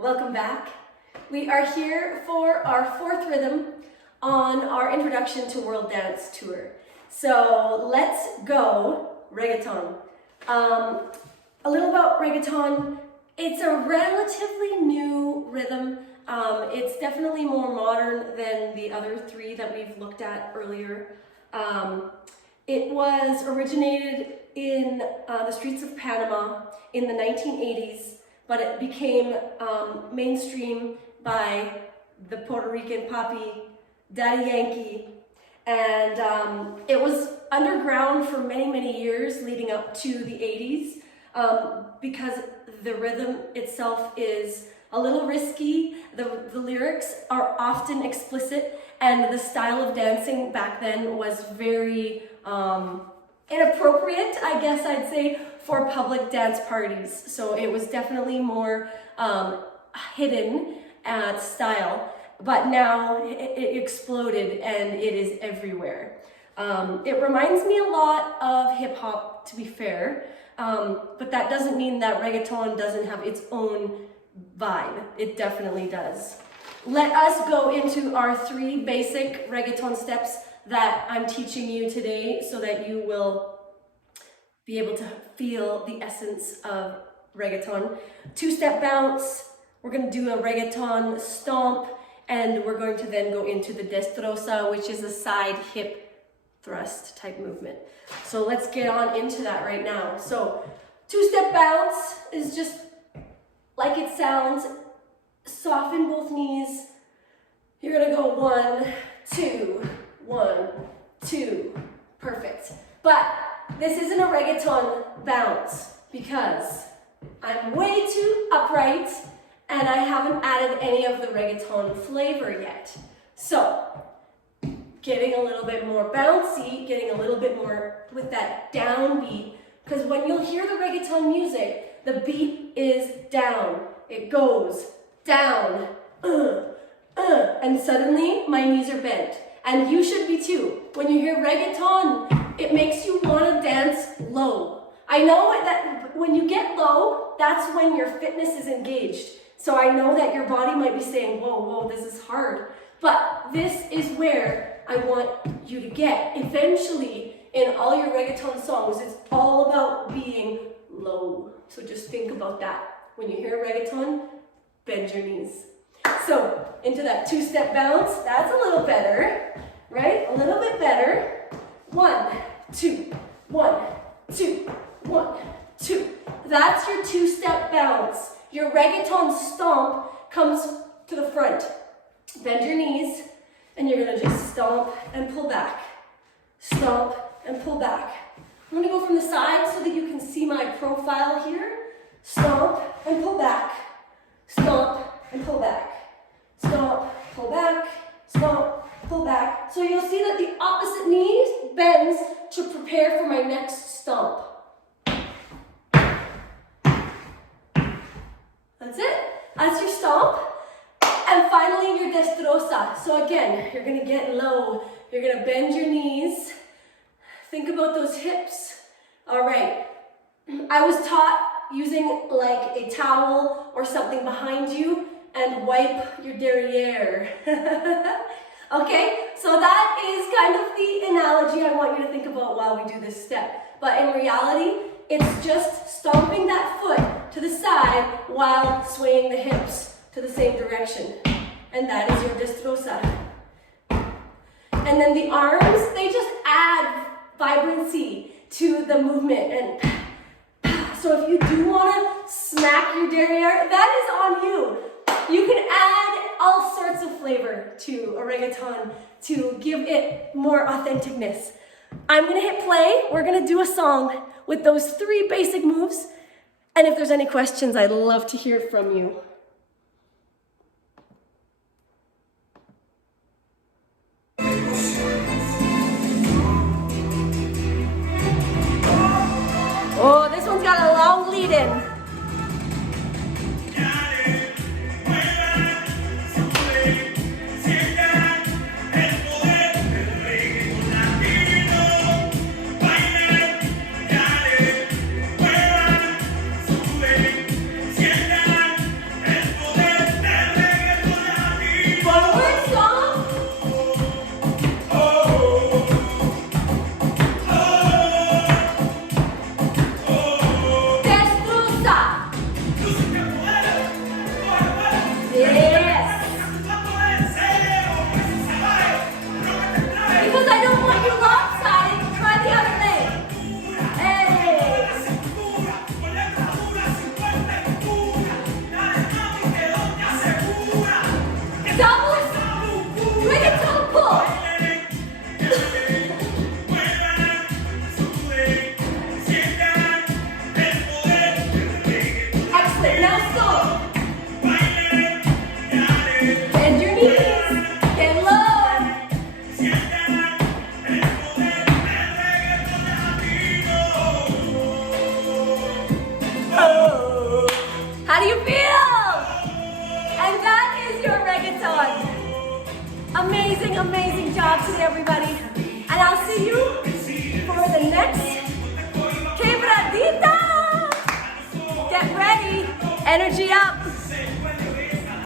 Welcome back. We are here for our fourth rhythm on our Introduction to World Dance Tour. So let's go reggaeton. A little about reggaeton. It's a relatively new rhythm. It's definitely more modern than the other three that we've looked at earlier. It was originated in the streets of Panama in the 1980s, but it became mainstream by the Puerto Rican Papi, Daddy Yankee, and it was underground for many years leading up to the 80s because the rhythm itself is a little risky, the lyrics are often explicit, and the style of dancing back then was very inappropriate, I guess I'd say, for public dance parties. So it was definitely more hidden style, but now it exploded and it is everywhere. It reminds me a lot of hip hop, to be fair, but that doesn't mean that reggaeton doesn't have its own vibe. It definitely does. Let us go into our three basic reggaeton steps that I'm teaching you today so that you will be able to feel the essence of reggaeton. Two-step bounce, we're going to do a reggaeton stomp, and we're going to then go into the destrosa, which is a side hip thrust type movement. So let's get on into that right now. So two-step bounce is just like it sounds. Soften both knees. You're gonna go 1, 2, 1, 2. Perfect. But this isn't a reggaeton bounce because I'm way too upright and I haven't added any of the reggaeton flavor yet. So, getting a little bit more bouncy, getting a little bit more with that downbeat, because when you'll hear the reggaeton music, the beat is down. It goes down, and suddenly my knees are bent. And you should be too. When you hear reggaeton, it makes you want to dance low. I know that when you get low, that's when your fitness is engaged. So I know that your body might be saying, whoa, this is hard. But this is where I want you to get. Eventually, in all your reggaeton songs, it's all about being low. So just think about that. When you hear reggaeton, bend your knees. So, into that two-step bounce, that's a little better, right? A little bit better. 1, 2, 1, 2, 1, 2. That's your two-step bounce. Your reggaeton stomp comes to the front. Bend your knees, and you're gonna just stomp and pull back. Stomp and pull back. I'm gonna go from the side so that you can see my profile here. Stomp and pull back. Stomp and pull back. Stomp, pull back, stomp, pull back. So you'll see that the opposite knee bends to prepare for my next stomp. That's it. That's your stomp. And finally, your destrosa. So again, you're gonna get low. You're gonna bend your knees. Think about those hips. All right. I was taught using like a towel or something behind you and wipe your derriere. Okay, so that is kind of the analogy I want you to think about while we do this step. But in reality, it's just stomping that foot to the side while swaying the hips to the same direction. And that is your destrosa. And then the arms, they just add vibrancy to the movement. And so if you do want to smack your derriere, that is on you. You can add all sorts of flavor to a reggaeton to give it more authenticness. I'm going to hit play. We're going to do a song with those three basic moves. And if there's any questions, I'd love to hear from you. Oh, this one's got a long lead in. Amazing, amazing job today, everybody. And I'll see you for the next Quebradita. Get ready. Energy up.